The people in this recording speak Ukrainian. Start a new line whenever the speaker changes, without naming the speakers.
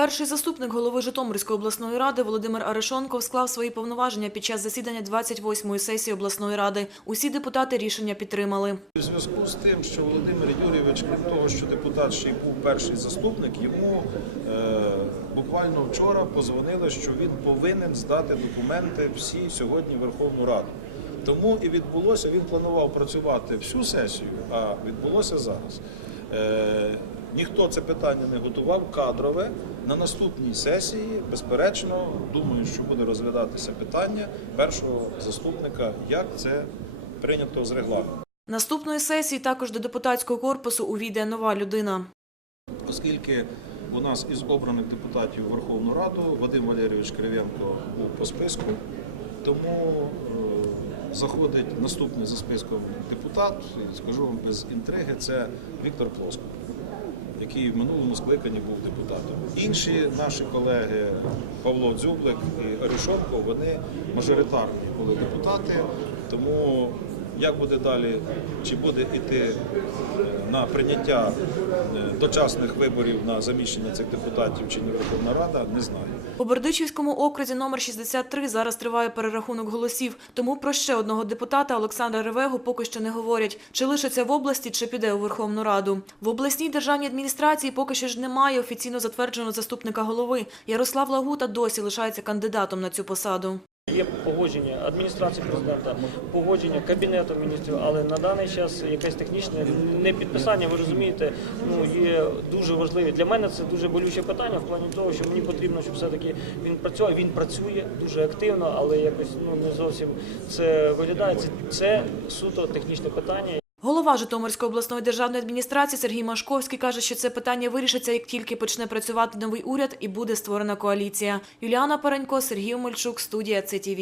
Перший заступник голови Житомирської обласної ради Володимир Арешонков склав свої повноваження під час засідання 28-ї сесії обласної ради. Усі депутати рішення підтримали.
У зв'язку з тим, що Володимир Юрійович, крім того, що депутат ще й був перший заступник, йому е, буквально вчора позвонили, що він повинен здати документи всі сьогодні в Верховну Раду. Тому і відбулося, він планував працювати всю сесію, а відбулося зараз. Е, ніхто це питання не готував, кадрове. На наступній сесії, безперечно, думаю, що буде розглядатися питання першого заступника, як це прийнято з регламенту.
Наступної сесії також до депутатського корпусу увійде нова людина.
Оскільки у нас із обраних депутатів Верховну Раду Вадим Валерійович Кривенко був по списку, тому е, заходить наступний за списком депутат, скажу вам без інтриги, це Віктор Плосков, який в минулому скликанні був депутатом. Інші наші колеги Павло Дзюблик і Орішонко, вони мажоритарні були депутати, тому як буде далі, чи буде йти на прийняття е, дочасних виборів на заміщення цих депутатів чи не Верховна Рада, не знаю.
У Бердичівському окрузі номер 63 зараз триває перерахунок голосів. Тому про ще одного депутата Олександра Ревегу поки що не говорять, чи лишиться в області, чи піде у Верховну Раду. В обласній державній адміністрації поки що ж немає офіційно затвердженого заступника голови. Ярослав Лагута досі лишається кандидатом на цю посаду.
Є погодження адміністрації президента, погодження кабінету міністрів, але на даний час якесь технічне непідписання, ви розумієте, ну є дуже важливі. Для мене це дуже болюче питання в плані того, що мені потрібно, щоб все-таки він працював. Він працює дуже активно, але якось ну не зовсім це виглядає. Це, це суто технічне питання.
Голова Житомирської обласної державної адміністрації Сергій Машковський каже, що це питання вирішиться, як тільки почне працювати новий уряд і буде створена коаліція. Юліана Паренько, Сергій Омельчук, студія ЦТВ.